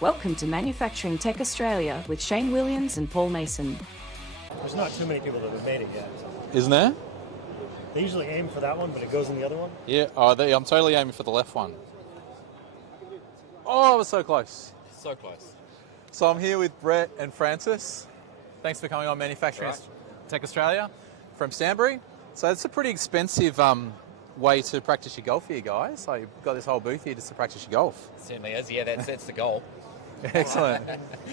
Welcome to Manufacturing Tech Australia with Shane Williams and Paul Mason. There's not too many people that have made it yet. Isn't there? They usually aim for that one, but it goes in the other one. Yeah, I'm totally aiming for the left one. Oh, I was so close. So close. So I'm here with Brett and Francis. Thanks for coming on Manufacturing Tech Australia from Stanbury. So it's a pretty expensive way to practice your golf here, guys. So you've got this whole booth here just to practice your golf. It certainly is. Yeah, that's the goal. Excellent.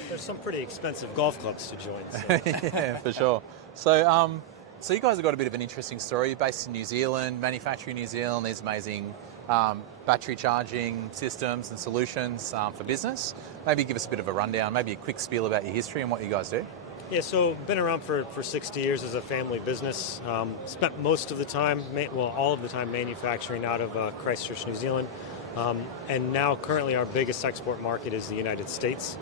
There's some pretty expensive golf clubs to join. So. Yeah, for sure. So, so you guys have got a bit of an interesting story. You're based in New Zealand, manufacturing New Zealand, these amazing battery charging systems and solutions for business. Maybe give us a bit of a rundown, maybe a quick spiel about your history and what you guys do. Yeah, so been around for 60 years as a family business. Spent most of the time, all of the time manufacturing out of Christchurch, New Zealand. And now currently our biggest export market is the United States.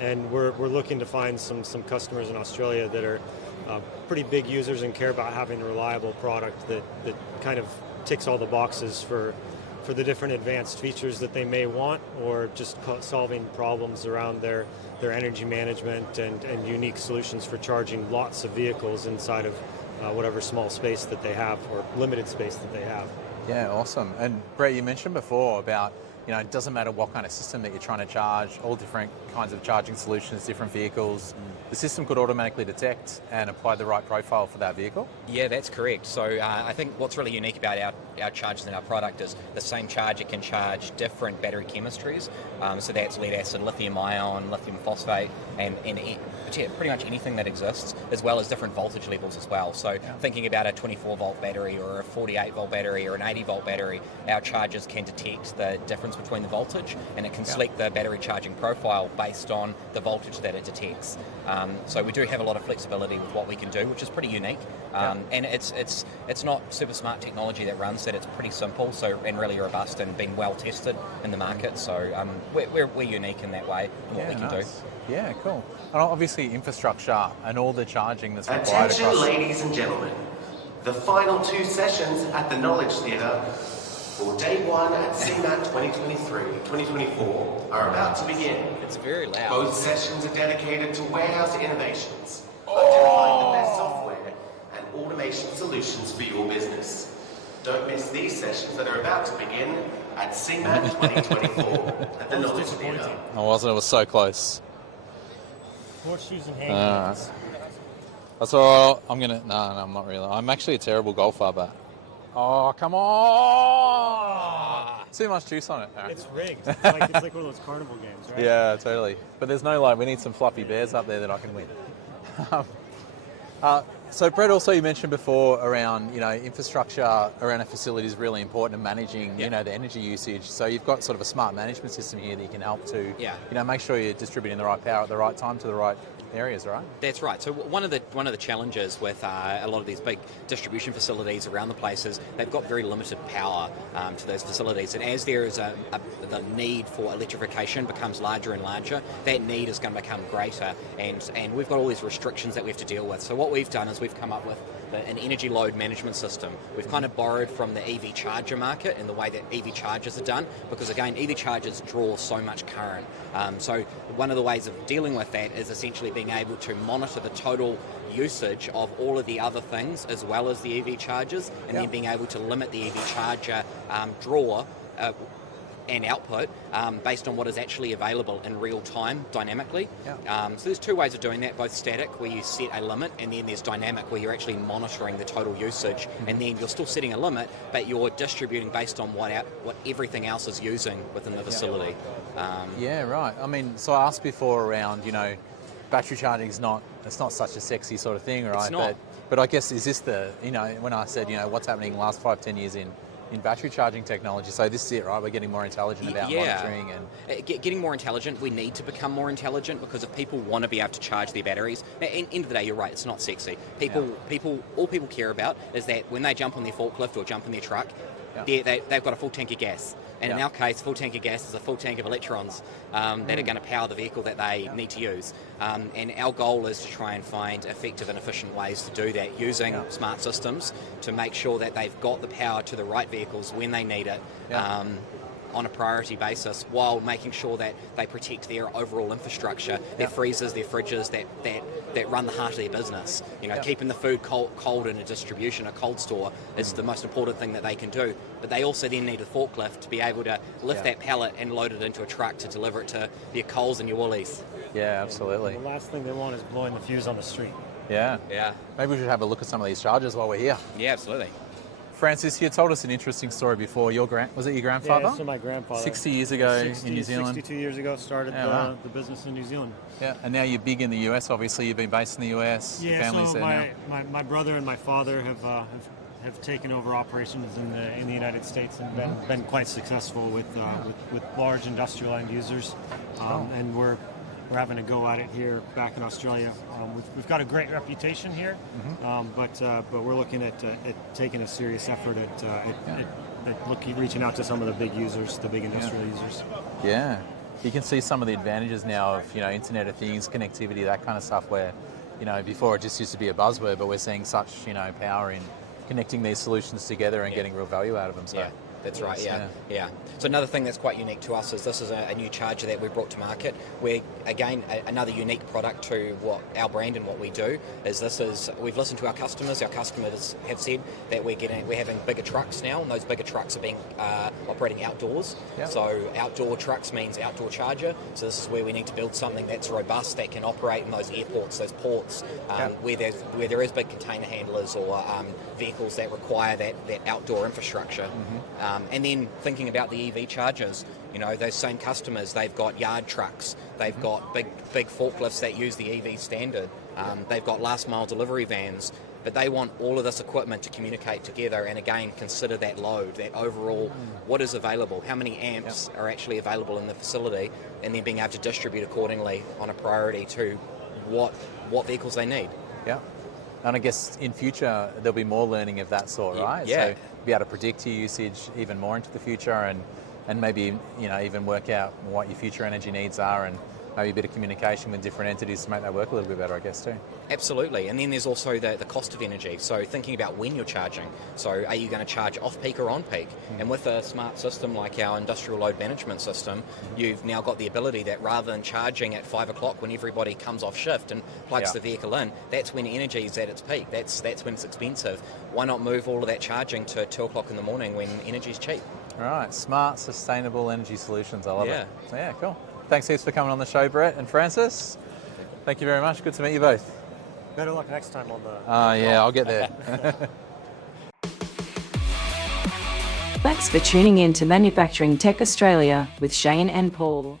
And we're looking to find some customers in Australia that are pretty big users and care about having a reliable product that kind of ticks all the boxes for the different advanced features that they may want, or just solving problems around their energy management and unique solutions for charging lots of vehicles inside of whatever small space that they have or limited space that they have. Yeah, awesome. And Brett, you mentioned before about, it doesn't matter what kind of system that you're trying to charge, all different kinds of charging solutions, different vehicles. The system could automatically detect and apply the right profile for that vehicle? Yeah, that's correct. So I think what's really unique about our chargers and our product is the same charger can charge different battery chemistries. So that's lead acid, lithium ion, lithium phosphate, and pretty much anything that exists, as well as different voltage levels as well. So thinking about a 24 volt battery or a 48 volt battery or an 80 volt battery, our chargers can detect the difference between the voltage, and it can select the battery charging profile based on the voltage that it detects. So we do have a lot of flexibility with what we can do, which is pretty unique. And it's not super smart technology that runs that. It's pretty simple, and really robust and been well tested in the market. So we're unique in that way in what we can do. Yeah, cool. And obviously infrastructure and all the charging that's required. Attention, ladies and gentlemen. The final two sessions at the Knowledge Theatre for day one at CeMAT24 are about to begin. It's very loud. Both sessions are dedicated to warehouse innovations, identifying the best software and automation solutions for your business. Don't miss these sessions that are about to begin at CeMAT24 at the Knowledge Theatre. I wasn't, it was so close. Horseshoes and hand cannons. That's all right. No, I'm not really. I'm actually a terrible golfer, but... Oh, come on! Too much juice on it. No. It's rigged. It's like one of those carnival games, right? Yeah, totally. But there's no, we need some fluffy bears up there that I can win. So Brett, also you mentioned before around, infrastructure around a facility is really important in managing, the energy usage. So you've got sort of a smart management system here that you can help to, make sure you're distributing the right power at the right time to the right areas, right? That's right. So one of the challenges with a lot of these big distribution facilities around the place is they've got very limited power to those facilities, and as there is the need for electrification becomes larger and larger, that need is going to become greater, and we've got all these restrictions that we have to deal with. So what we've done is we've come up with an energy load management system. We've kind of borrowed from the EV charger market and the way that EV chargers are done, because again, EV chargers draw so much current. So one of the ways of dealing with that is essentially being able to monitor the total usage of all of the other things as well as the EV chargers, and then being able to limit the EV charger draw and output based on what is actually available in real time dynamically. So there's two ways of doing that, both static where you set a limit, and then there's dynamic where you're actually monitoring the total usage, and then you're still setting a limit but you're distributing based on what everything else is using within the facility. Yeah, right. I mean, so I asked before around, battery charging is not such a sexy sort of thing, right? It's not. But I guess is this the, when I said, what's happening in the last 5-10 years in battery charging technology, so this is it, right? We're getting more intelligent about monitoring and... Getting more intelligent. We need to become more intelligent, because if people want to be able to charge their batteries, at the end of the day, you're right, it's not sexy. All people care about is that when they jump on their forklift or jump in their truck, they've got a full tank of gas. And in our case, full tank of gas is a full tank of electrons that are going to power the vehicle that they need to use. And our goal is to try and find effective and efficient ways to do that using smart systems to make sure that they've got the power to the right vehicles when they need it. on a priority basis while making sure that they protect their overall infrastructure, their freezers, their fridges that run the heart of their business. Keeping the food cold in a distribution, a cold store, is the most important thing that they can do. But they also then need a forklift to be able to lift that pallet and load it into a truck to deliver it to your Coles and your Woolies. Yeah, absolutely. The last thing they want is blowing the fuse on the street. Yeah. Yeah. Maybe we should have a look at some of these chargers while we're here. Yeah, absolutely. Francis, you told us an interesting story before. Was it your grandfather? Yeah, so my grandfather. 60 years ago in New Zealand. 62 years ago started the business in New Zealand. Yeah, and now you're big in the US. Obviously, you've been based in the US. Your family's so there now. my brother and my father have taken over operations in the United States and been quite successful with large industrial end users, and we're having a go at it here back in Australia. We've got a great reputation here, but we're looking at taking a serious effort at reaching out to some of the big users, the big industrial users. Yeah, you can see some of the advantages now of Internet of Things, connectivity, that kind of stuff. Where before it just used to be a buzzword, but we're seeing such power in connecting these solutions together and getting real value out of them. So. Yeah. That's right, yeah. So another thing that's quite unique to us is this is a new charger that we brought to market. We're, again, another unique product to what our brand and what we do is we've listened to our customers have said that we're having bigger trucks now, and those bigger trucks are being operating outdoors. Yep. So outdoor trucks means outdoor charger, so this is where we need to build something that's robust, that can operate in those airports, those ports, where there is big container handlers or vehicles that require that outdoor infrastructure. And then thinking about the EV chargers, those same customers, they've got yard trucks, they've got big forklifts that use the EV standard, they've got last mile delivery vans, but they want all of this equipment to communicate together and again consider that load, that overall what is available, how many amps are actually available in the facility, and then being able to distribute accordingly on a priority to what vehicles they need. Yeah. And I guess in future there'll be more learning of that sort, right? Yeah. So be able to predict your usage even more into the future and maybe even work out what your future energy needs are, and maybe a bit of communication with different entities to make that work a little bit better, I guess, too. Absolutely. And then there's also the cost of energy. So thinking about when you're charging. So are you going to charge off-peak or on-peak? And with a smart system like our industrial load management system, you've now got the ability that rather than charging at 5 o'clock when everybody comes off shift and plugs the vehicle in, that's when energy is at its peak. That's when it's expensive. Why not move all of that charging to 2 o'clock in the morning when energy's cheap? All right. Smart, sustainable energy solutions. I love it. Yeah. So, cool. Thanks heaps for coming on the show, Brett and Francis. Thank you very much. Good to meet you both. Better luck next time on the... I'll get there. Thanks for tuning in to Manufacturing Tech Australia with Shane and Paul.